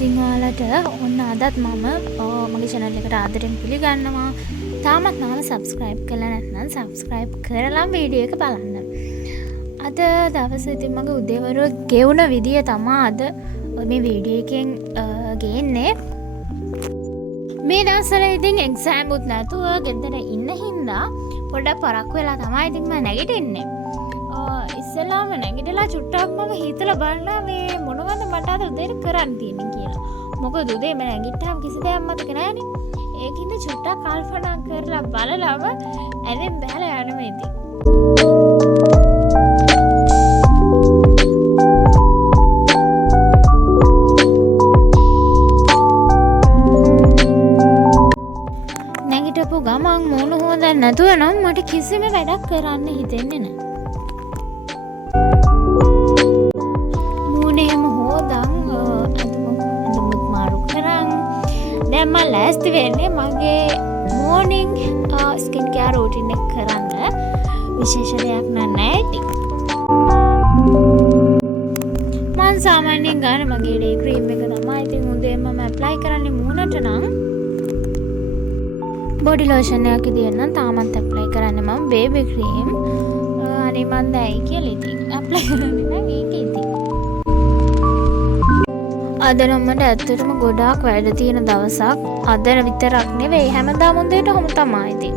ඉතින් ඔයාලට ඔන්න අදත් මම මගේ channel එකට ආදරෙන් පිළිගන්නවා. තාමත් මාව subscribe කරලා නැත්නම් subscribe කරලා වීඩියෝ එක බලන්න. අද දවසේ ඉතින් මගේ උදේවරුව ගෙවුන විදිය තමයි අද මේ වීඩියෝ එකෙන් ගේන්නේ. මේ දවස්වල ඉතින් exam උත් නැතුව ගෙදර ඉන්න හින්දා පොඩ්ඩක් පරක්කු වෙලා තමයි ඉතින් මම නැගිටින්නේ. ඉස්සෙල්ලාම නැගිටලා චුට්ටක් මම හිතලා බලනවා මේ මොනවද මට අද උදේට කරන්න තියෙන්නේ කියලා. මොකද උදේ මම නැගිට්ටාම කිසි දෙයක් මතක නැහැනේ. ඒකින්ද චුට්ටක් කල්පනා කරලා බලලම ඇලෙන් බහලා යනවා ඉතින්. නැගිටපු ගමන් මොන හොඳක් නැතුව නම් මට කිසිම වැඩක් කරන්න හිතෙන්නේ නැහැ. මූණේම හොදන් අඳුමුත් මාරු කරන් දැන් මම ලෑස්ති වෙන්නේ මගේ මෝර්නින් ස්කින් කෙයාර් රූටින් එක කරන්න. විශේෂ දෙයක් නැහැ ඉතින්. මම සාමාන්‍යයෙන් ගන්න මගේ ඩේ ක්‍රීම් එක තමයි ඉතින් උදේම මම ඇප්ලයි කරන්නේ මූණට නම්. බොඩි ලෝෂන් එකක් ඉදින්න තාමත් ඇප්ලයි කරන්නේ මම බේබි ක්‍රීම්. අනේ මන් දැයි කියලා ඉතින් ඇප්ලයි කරන්නේ නම් ඒක ඉතින්. අද නම් මට ඇත්තටම ගොඩාක් වැඩ තියෙන දවසක්. අද විතරක් නෙවෙයි හැමදාම උදේට ඔහොම තමයි ඉතින්.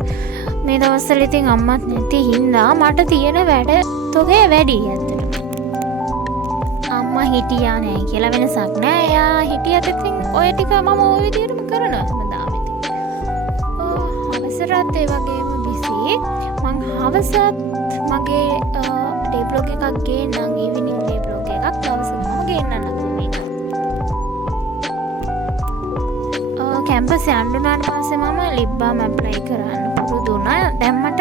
මේ දවස්වල ඉතින් අම්මත් නැති හින්දා මට තියෙන වැඩ තොගේ වැඩි ඇත්තටම. අම්මා හිටියා නෑ කියලා වෙනසක් නෑ. එයා හිටියත් ඉතින් ඔය ටික මම ওই විදිහටම කරනවා හැමදාම ඉතින්. අවසරත් ඒ වගේම බිසි. මං හවසත් මගේ ඩේ බ්ලොග් එකක් ගේන්නම්. ඉවිනිං ඩේ බ්ලොග් එකක් දවසක් මම ගේන්නම්. කැම්පස් යන්න උනාට පස්සේ මම ලිප් බාම් ඇප්ලයි කරන්න පුරුදු වුණා. දැන් මට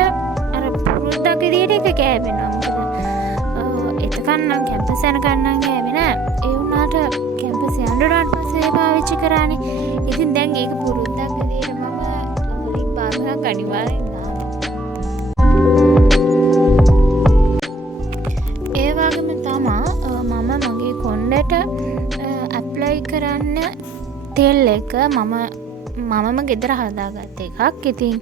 අර පුරුද්දක් විදියට ඒක ගෑවෙනවා. මොකද එතකන් නම් කැම්පස් යනකන් නම් ගෑවේ නෑ. ඒ වුණාට කැම්පස් යන්න උනාට පස්සේ පාවිච්චි කරානේ. ඉතින් දැන් ඒක පුරුද්දක් විදියට මම ලිප් බාම් එකක් අනිවාර්යෙන් දානවා. ඒ වගේම තමයි මම මගේ කොණ්ඩේට ඇප්ලයි කරන්න තෙල් එක මමම ගෙදර හදාගත්ත එකක්. ඉතින්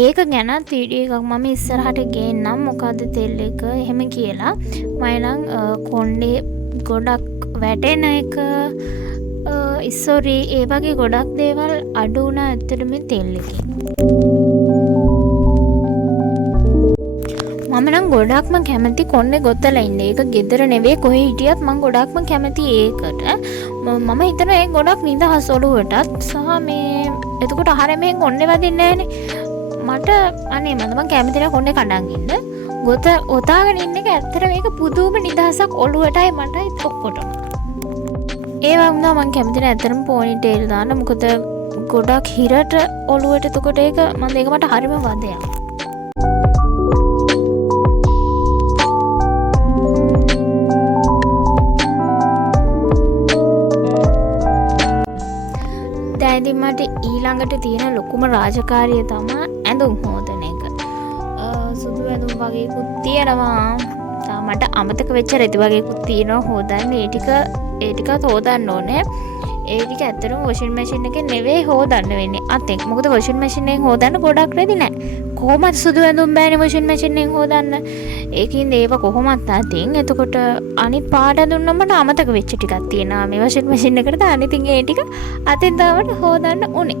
ඒක ගැනත් වීඩියෝ එකක් මම ඉස්සරහට ගේන්නම්. මොකද්ද තෙල් එක එහෙම කියලා. මම නම් කොණ්ඩේ ගොඩක් වැටෙන එක ඉස්සොරි ඒ වගේ ගොඩක් දේවල් අඩු වුණා ඇත්තටම තෙල් එකෙන්. මම නම් ගොඩක්ම කැමති කොණ්ඩේ ගොතලා ඉන්න. ඒක ගෙදර නෙවෙයි කොහේ හිටියත් මම ගොඩක්ම කැමති ඒකට. මම හිතනවා ඒක ගොඩක් නිදහස් ඔළුවටත් සහ මේ එතකොට ආහාරයෙන් කොණ්ඩේ වදින්නේ නැහනේ. මට අනේ මම කැමති නැහැ කොණ්ඩේ කඩන් ඉන්න. ඔතාගෙන ඉන්න එක ඇත්තට මේක පුදුම නිදහසක් ඔළුවටයි මටයි ඔක්කොටම. ඒ වගේම මම කැමති නැහැ ඇත්තටම පොනි ටේල් දාන්න. මොකද ගොඩක් හිරට ඔළුවට එතකොට ඒක මම ඒක මට හරිම වදයක්. ඉතින් මට ඊළඟට තියෙන ලොකුම රාජකාරිය තමයි ඇඳුම් හොදන එක. සුදු ඇඳුම් වගේකුත් තියෙනවා. මට අමතක වෙච්ච රෙදි වගේකුත් තියෙනවා හොදන්න. ඒ ටිකත් හොදන්න ඕනේ. ඒ ටික ඇත්තටම වොෂින් මැෂින් එකෙන් නෙවෙයි හොදන්න වෙන්නේ අතෙන්. මොකද වොෂින් මැෂින් එකෙන් හොදන්න ගොඩක් රෙදි නැහැ. කොහොමද සුදු ඇඳුම් බෑනේ වොෂින් මැෂින් එකෙන් හොදන්න. ඒකින්ද ඒව කොහොමත් අතින්. එතකොට අනිත් පාට දුන්නම මට අමතක වෙච්ච ටිකක් තියෙනවා. මේ වොෂින් මැෂින් එකට දාන්න. ඉතින් ඒ ටික අතෙන් දාවට හොදන්න උනේ.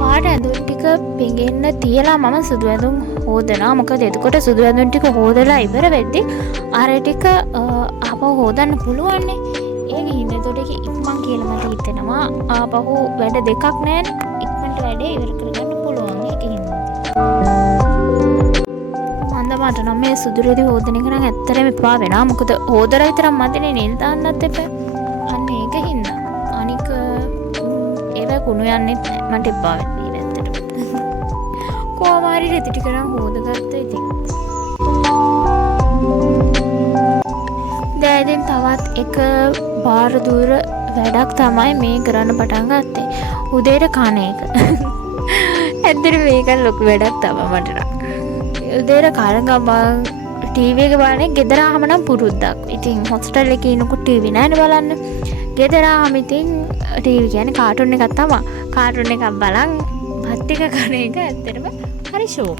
පාට ඇඳුම් ටික පෙඟෙන්න තියලා මම සුදු ඇඳුම් හොදනවා. මොකද එතකොට සුදු ඇඳුම් ටික හොදලා ඉවර වෙද්දි අර ටික ආපහු හොදන්න පුළුවන්නේ. ඒක හින්දා එතකොට ඒක ඉක්මන් කියලා මට හිතෙනවා. ආපහු වැඩ දෙකක් නෑනේ. ඉක්මනට වැඩේ ඉවර කරගන්න පුළුවන්. ඒක හින්දා. මට නම් මේ සුදු රෙදි හොදන එක නම් ඇත්තටම එපා වෙනවා. මොකද හොදලා විතරක් මදිනේ නිල් දාන්නත් එපා. අන්න ඒක හින්දා. අනික ඒව කුණු යන්නෙත් නෑ. මට එපා වෙන්නේ ඇත්තටම. කොහොම හරි රෙදි ටික නම් හොදගත්තා ඉතින්. දැන් තවත් එක බාර දුර වැඩක් තමයි මේ කරන්න පටන් ගත්තේ. උදේට කන එක. ඇත්තට මේක ලොකු වැඩක් තමයි මට නම්. උදේට කන ගමන් ටීවී එක බලන්නේ ගෙදර ආවම නම් පුරුද්දක්. ඉතින් හොස්ටල් එකේ ඉන්නකොට ටීවී නෑනේ බලන්න. ගෙදර ආවම ඉතින් ටීවී කියන්නේ කාටුන් එකක් තමයි. කාටුන් එකක් බලන් බත් ටික කන එක ඇත්තටම හරි ෂෝක්.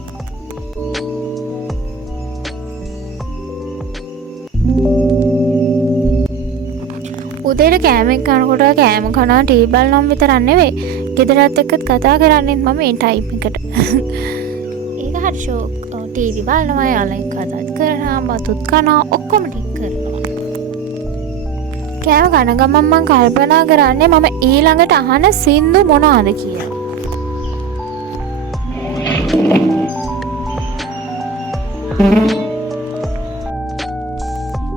උදේට කෑම කනකොට කෑම කනවා ටීවී බලනවා විතරක් නෙවෙයි. ගෙදරත් එක්කත් කතා කරන්නේත් මම මේ ටයිම් එකට. ඒක හරි ෂෝක්. ටීවී බලනවා යාළුවෙක් කතාත් කරනවා බතුත් කනවා ඔක්කොම ටික කරනවා. කෑම කන ගමන් මම කල්පනා කරන්නේ මම ඊළඟට අහන සින්දු මොනවද කියලා.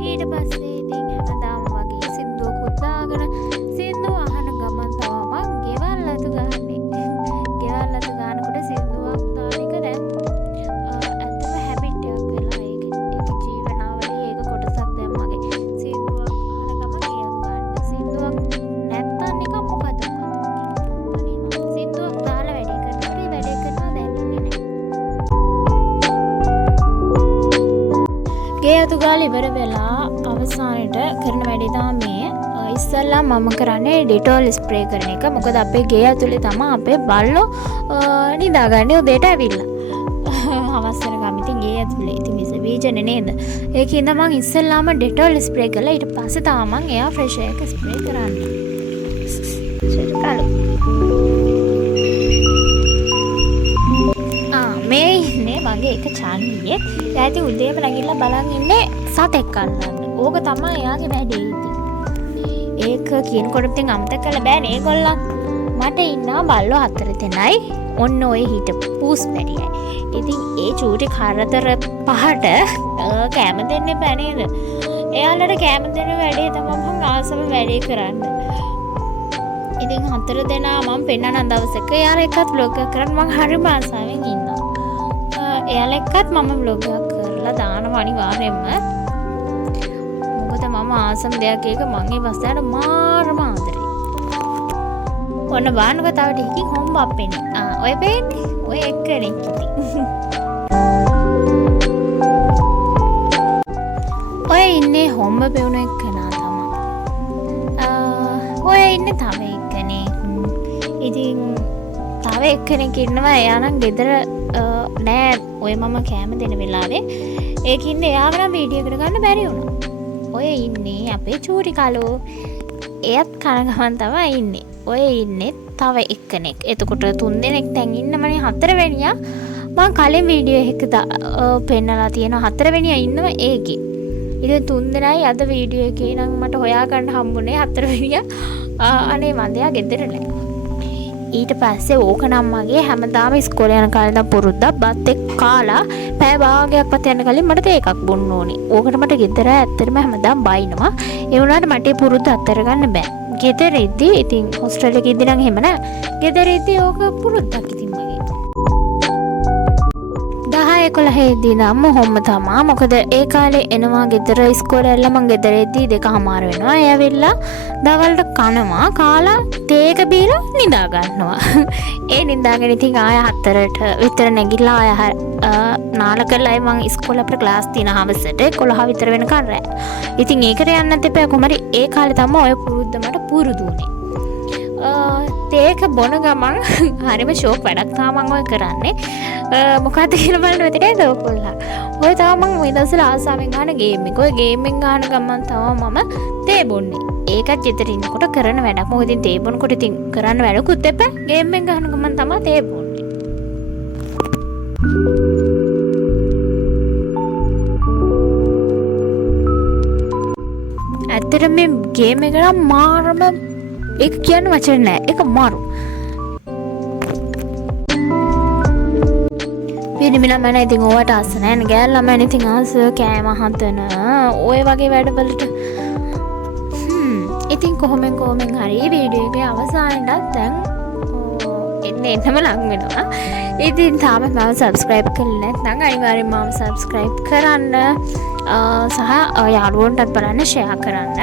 ඊට පස්සේ ඉතින් හැමදාම වගේ සින්දුවකුත් දාගෙන සින්දුව අහන ගමන් තමයි මම ගෙවල් අතු ගහන්නේ. ගෙවල් අතු ගන්නකොට සින්දුවක් දාන එක දැන් ඇත්තම හැබිට් එකක් වෙලා ඒක ජීවනාවලියේ ඒක කොටසක් දැන් මගේ. සින්දුවක් අහන ගමන් ඒ අතු ගන්න. සින්දුවක් නැත්තම් නිකන් මොකද සින්දුවක් දාලා වැඩේ කරනකොට වැඩේ කරනවා දැනෙන්නේ නැහැ. ගේ අතු ගාලා ඉවර වෙලා අවසානයේ කරන වැඩේ තමයි ඉස්සල්ලා මම කරන්නේ ඩෙටෝල් ස්ප්‍රේ කරන එක. මොකද අපේ ගේ ඇතුලේ තමයි අපේ බල්ලෝ නිදාගන්නේ උදේට ඇවිල්ලා. හවස් වෙනකම් ඉතින් ගේ ඇතුලේ ඉතින් විස බීජනේ නේද? ඒකින්ද මම ඉස්සල්ලාම ඩෙටෝල් ස්ප්‍රේ කරලා ඊට පස්සේ තමයි මම එයා ෆ්‍රෙෂ් එක ස්ප්‍රේ කරන්නේ. මේ ඉන්නේ මගේ එක චාන්වියේ. එයා ඉතින් උදේම නැගිටලා බලන් ඉන්නේ සතෙක් අල්ලන්න. ඕක තමයි එයාගේ වැඩේ ඉතින්. ඒක කියනකොට ඉතින් අමතක කරලා බෑනේ ඒගොල්ලන්. මට ඉන්නවා බල්ලෝ 4 දෙනයි. ඔන්න ඔය හිටපු පූස් පැටියයි. ඉතින් ඒ චූටි කරදර පහට කැම දෙන්න බෑ නේද? එයාලට කැම දෙන වැඩේ තමයි මම ආසම වැඩේ කරන්න. ඉතින් 4 දෙනා මම පෙන්නන දවසක එයාලා එක්කත් vlog එකක් කරන්න මම හරිම ආසාවෙන් ඉන්නවා. එයාලා එක්කත් මම vlog එකක් කරලා දානවා අනිවාර්යයෙන්ම. මොකද මම ආසම දෙයක් එක මම ඒ වස්තාවට මාරම ආදරේ. ඔන්න බානක තව ටිකකින් හොම්බ අප්පෙන්නේ. ඔය පේන්නේ ඔය එක්කෙනෙක් ඉතින්. ඔය ඉන්නේ හොම්බ පෙවුන එක්කනා තමයි. ඔය ඉන්නේ තව එක්කෙනෙක්. ඉතින් තව එක්කෙනෙක් ඉන්නවා එයා නම් ගෙදර නෑ ඔය මම කෑම දෙන වෙලාවේ. ඒකින්ද එයාව නම් වීඩියෝ එකට ගන්න බැරි වුණා. ඔය ඉන්නේ අපේ චූටි කලෝ. එයත් කන ගමන් තමයි ඉන්නේ. ඔය ඉන්නේ තව එක්කෙනෙක්. එතකොට 3 දෙනෙක් දැන් ඉන්නමනේ 4 වෙනියා. මම කලින් වීඩියෝ එකක පෙන්නලා තියෙනවා 4 වෙනියා ඉන්නවා ඒකේ. ඉතින් 3 දෙනයි අද වීඩියෝ එකේ නම් මට හොයාගන්න හම්බුනේ 4 වෙනියා. අනේ මන්දයා ගෙදර නෑ. ඊට පස්සේ ඕක නම් මගේ හැමදාම ඉස්කෝලේ යන කාලේ ඉඳන් පුරුද්දක් බත් එක්ක කාලා පැය භාගයක්වත් යන කලින් මට තේ එකක් බොන්න ඕනේ. ඕකට මට ගෙදර ඇත්තටම හැමදාම බයිනවා. ඒ වුණාට මට ඒ පුරුද්ද අත්හැර ගන්න බෑ. ගෙදර ඉද්දි ඉතින් හොස්ටල් එකේ ඉද්දි නම් එහෙම නෑ. ගෙදර ඉද්දි ඕක පුරුද්දක් ඉතින් මගේ. 10-11 ඉද්දි නම් මොහොම තමා. මොකද ඒ කාලේ එනවා ගෙදර ඉස්කෝලේ ඇවිල්ලා මං ගෙදර ඉද්දි 2:00 වෙනවා. ඒ ඇවිල්ලා දවල්ට කනවා කාලා තේ එක බීලා නිදා ගන්නවා. ඒ නිදාගෙන ඉතින් ආය 4ට විතර නැගිටලා ආය නාල කරලා මං ඉස්කෝලේ අපේ ක්ලාස් තියෙන හවසට 11 විතර වෙනකන් රැ. ඉතින් ඒකට යන්නත් එපා කොහමරි ඒ කාලේ තමයි ඔය පුරුද්ද මට පුරුදු වුනේ. තේක බොන ගමන් හරිම ෂෝක් වැඩක් තමයි මම ඔය කරන්නේ. මොකක්ද කියලා බලන්න වෙතේ නේද ඔයගොල්ලෝ. ඔය තමයි මම මේ දවස්වල ආසාවෙන් ගන්න ගේම් එක. ඔය ගේම් එක ගන්න ගමන් තමයි මම තේ බොන්නේ. ඒකත් ගෙදර ඉන්නකොට කරන වැඩක්. මොකද ඉතින් තේ බොනකොට ඉතින් කරන්න වැඩකුත් එපා. ගේම් එක ගන්න ගමන් තමයි තේ බොන්නේ. ඇත්තටම මේ ගේම් එක නම් මාරම ඒක කියන්න වචන නෑ. ඒක මාරු. පිරිමිලා මම ඉතින් ඕවට ආස නෑ නේ. ගෑල්ලා මම ඉතින් ආස කෑම හදන ඔය වගේ වැඩවලට. ඉතින් කොහොමෙන් හරි වීඩියෝ එකේ අවසානයේත් දැන් එන්නම ලඟ වෙනවා. ඉතින් තාමත් මම subscribe කරලා නැත්නම් අනිවාර්යෙන් මම subscribe කරන්න සහ යාළුවන්ටත් බලන්න share කරන්න.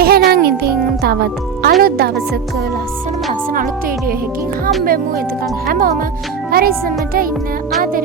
එහෙනම් ඉතින් තවත් අලුත් දවසක ලස්සන අලුත් වීඩියෝ එකකින් හම්බෙමු. එතකන් හැමෝම පරිස්සමට ඉන්න ආදරේ